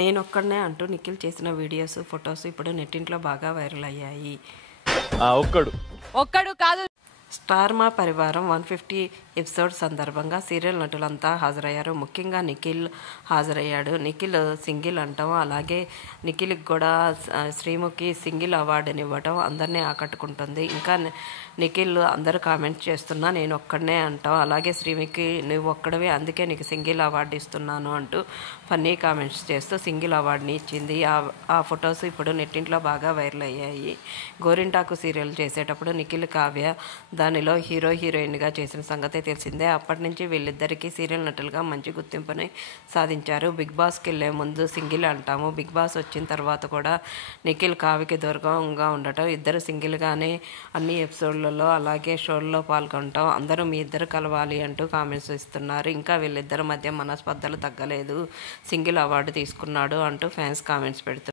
నేనొక్కడినే అంటూ నిఖిల్ చేసిన వీడియోస్, ఫొటోస్ ఇప్పుడు నెట్టింట్లో బాగా వైరల్ అయ్యాయి. ఒక్కడు కాదు. స్టార్ మా పరివారం 150 ఎపిసోడ్ సందర్భంగా సీరియల్ నటులంతా హాజరయ్యారు. ముఖ్యంగా నిఖిల్ హాజరయ్యాడు. నిఖిల్ సింగిల్ అంటాం, అలాగే నిఖిల్కి కూడా శ్రీముఖి సింగిల్ అవార్డునివ్వటం అందరినీ ఆకట్టుకుంటుంది. ఇంకా నిఖిల్ అందరూ కామెంట్స్ చేస్తున్నా నేను ఒక్కడనే అంటాం, అలాగే శ్రీముఖి నువ్వు ఒక్కడవే అందుకే నీకు సింగిల్ అవార్డు ఇస్తున్నాను అంటూ ఫన్నీ కామెంట్స్ చేస్తూ సింగిల్ అవార్డుని ఇచ్చింది. ఆ ఫొటోస్ ఇప్పుడు నెట్టింట్లో బాగా వైరల్ అయ్యాయి. గోరింటాకు సీరియల్ చేసేటప్పుడు నిఖిల్, కావ్య దానిలో హీరోయిన్గా చేసిన సంగతే తెలిసిందే. అప్పటి నుంచి వీళ్ళిద్దరికీ సీరియల్ నటులుగా మంచి గుర్తింపుని సాధించారు. బిగ్ బాస్కి వెళ్ళే ముందు సింగిల్ అంటాము, బిగ్ బాస్ వచ్చిన తర్వాత కూడా నిఖిల్ కావ్యకి దూరంగా ఉండటం, ఇద్దరు సింగిల్గానే అన్ని ఎపిసోడ్లలో అలాగే షోల్లో పాల్గొనటం, అందరూ మీ ఇద్దరు కలవాలి అంటూ కామెంట్స్ ఇస్తున్నారు. ఇంకా వీళ్ళిద్దరి మధ్య మనస్పర్ధలు తగ్గలేదు, సింగిల్ అవార్డు తీసుకున్నాడు అంటూ ఫ్యాన్స్ కామెంట్స్ పెడుతున్నారు.